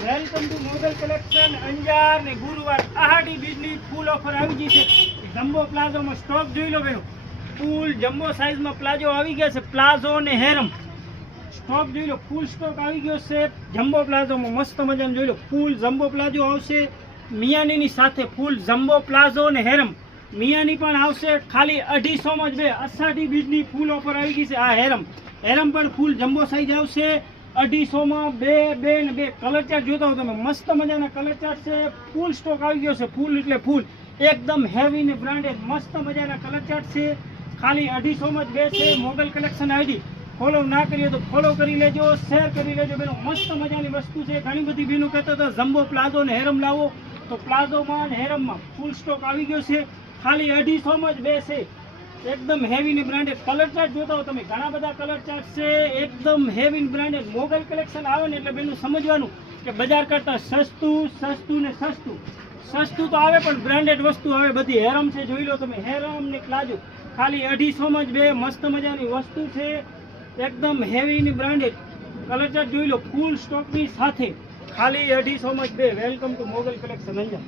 Welcome to Mogal collection Anjar ને ગુરુવાર આહાડી બીજની ફૂલ ઓફર આવી ગઈ છે. જમ્બો પ્લાઝોમાં સ્ટોક જોઈ લો બેનો, ફૂલ જમ્બો સાઇઝમાં પ્લાઝો આવી ગયા છે. પ્લાઝો ને હેરમ સ્ટોક જોઈ લો, ફૂલ સ્ટોક આવી ગયો છે જમ્બો પ્લાઝોમાં. મસ્ત મજાનું જોઈ લો, ફૂલ જમ્બો પ્લાઝો આવશે મિયાનીની સાથે. ફૂલ જમ્બો પ્લાઝો ને હેરમ મિયાની પણ આવશે ખાલી 250 માં જ. બે અષાઢી બીજની ફૂલ ઓફર આવી ગઈ છે. આ હેરમ પણ ફૂલ જમ્બો સાઇઝ આવશે 250 માં. બે કલર ચાર્ટ જોતા હો તમે, મસ્ત મજાના કલર ચાર્ટ છે. ફૂલ સ્ટોક આવી ગયો છે. ફૂલ એટલે ફૂલ એકદમ હેવી ને બ્રાન્ડેડ મસ્ત મજાના કલર ચાર્ટ છે. ખાલી 250 માં જ બે છે. મોગલ કલેક્શન આઈડી ફોલો ના કરીએ તો ફોલો કરી લેજો, શેર કરી લેજો બેનો. મસ્ત મજાની વસ્તુ છે. ઘણી બધી બહેનો કહેતા હતા જમ્બો પ્લાઝો ને હેરમ લાવો, તો પ્લાઝોમાં ને હેરમમાં ફૂલ સ્ટોક આવી ગયો છે. ખાલી 250 માં જ બે છે. એકદમ હેવી ને બ્રાન્ડેડ કલર ચાર્ટ જોતા હો તમે, ઘણા બધા કલર ચાર્ટ છે. એકદમ હેવી ને બ્રાન્ડેડ મોગલ કલેક્શન આવે ને એટલે બેનું સમજવાનું કે બજાર કરતાં સસ્તું ને સસ્તું તો આવે પણ બ્રાન્ડેડ વસ્તુ આવે બધી. હેરમ છે જોઈ લો તમે, હેરમ ને પ્લાઝો ખાલી 250 માં જ બે મસ્ત મજાની વસ્તુ છે. એકદમ હેવી ને બ્રાન્ડેડ કલર ચાર્ટ જોઈ લો, ફૂલ સ્ટોકની સાથે ખાલી 250 માં જ બે. વેલકમ ટુ મોગલ કલેક્શન અહીંયા.